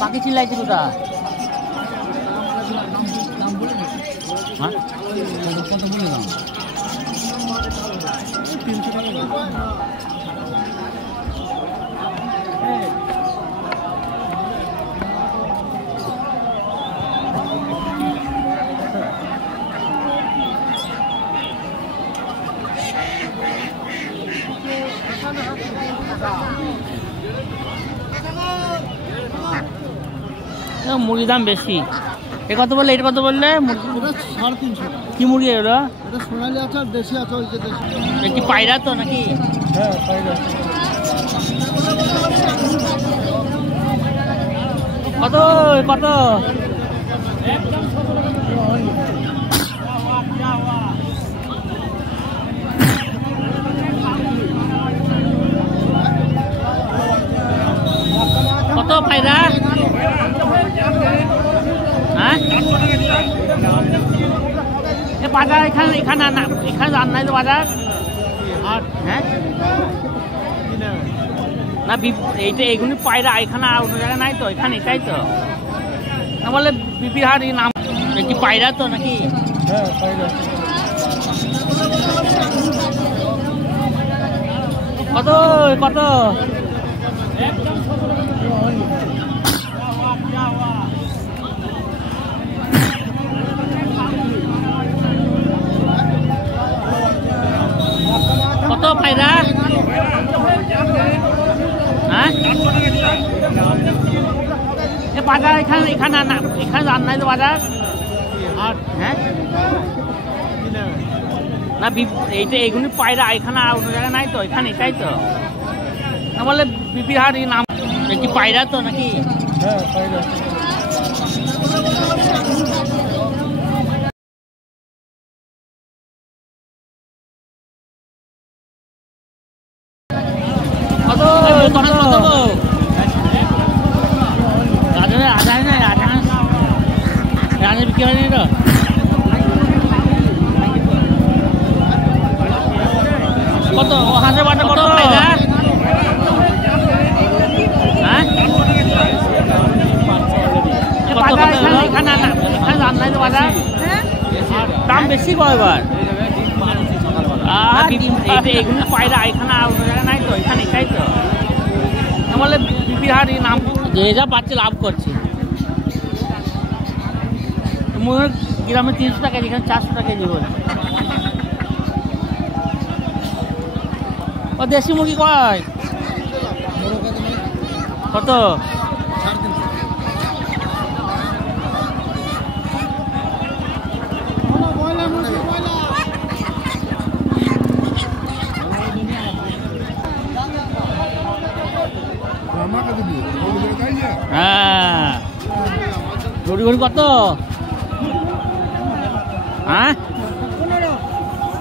পাখি চিল্লাইছে কোথা কত বলে দাম 300 টাকা মুরগির দাম বেশি এ কত বললে এটা কত বললে 350 কি মুরগি এগুলো এটা সোনালী আছে আর দেশি আছে ওই যে দেশি কি পায়রা তো নাকি হ্যাঁ পায়রা কত কত কত পায়রা হ্যাঁ এ বাজার এখানে না এখানে আন নাই তো বাজার হ্যাঁ না এইটা এগুলি পায়রা এখানে আর অন্য জায়গায় নাই তো এখানে তাই তো না বলে বিপির হাট নাম কি পায়রা তো নাকি হ্যাঁ পায়রা কত কত কত পায়রা হ্যাঁ এ বাজার এখানে না এখানে আন নাই তো বাজার হ্যাঁ না এইটা এগুলি পায়রা এখানে আর অন্য জায়গায় নাই তো এখানে তাই তো না বলে বিপির হাট নাম কি পায়রা তো নাকি হ্যাঁ পায়রা কত হাজার বাটা কত পায়রা হ্যাঁ এখানে আন নাই তো বাজার দাম বেশি কয়বার আর এগুলো পায়রা এখানে আর অন্য জায়গায় নাই তো এখানে তাই তো বলে বিপির হাট নাম যে যা পাচ্ছে লাভ করছে গ্রামে 300 টাকা এখানে 400 টাকা কেজি বলে ও দেশি মুরগি কয় কত হ্যাঁ ঘড়ি ঘড়ি কত হ্যাঁ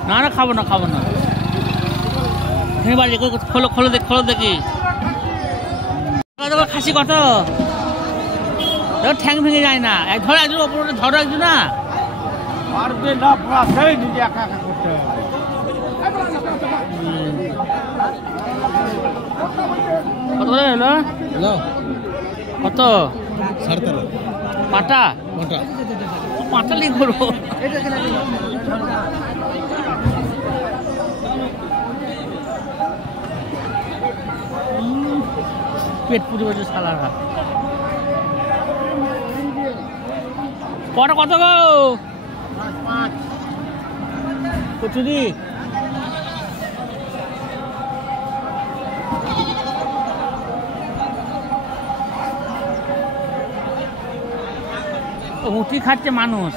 না না খাবো না বাড়ি খোলো খোলো দেখি খাসি কত ঠ্যাং ভেঙে যায় না ধরো একজন ওপরে ধরো একজন না কত করে হলো কত পাটা পাটালি করবো পেট পুজো বলছে সালারা কটা কত গো কচুরি উঠি খাচ্ছে মানুষ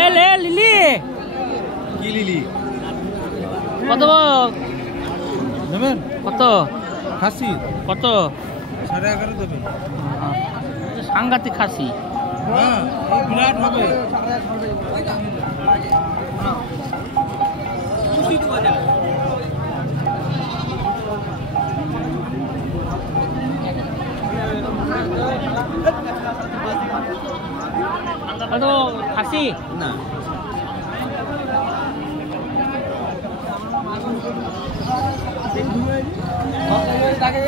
এ লে লিলি কি লিলি কত নেবেন কত খাসি কত? 11.5 দেবে। সাংঘাতিক খাসি। হ্যাঁ বিরাট হবে। কত খাসি? না তাকে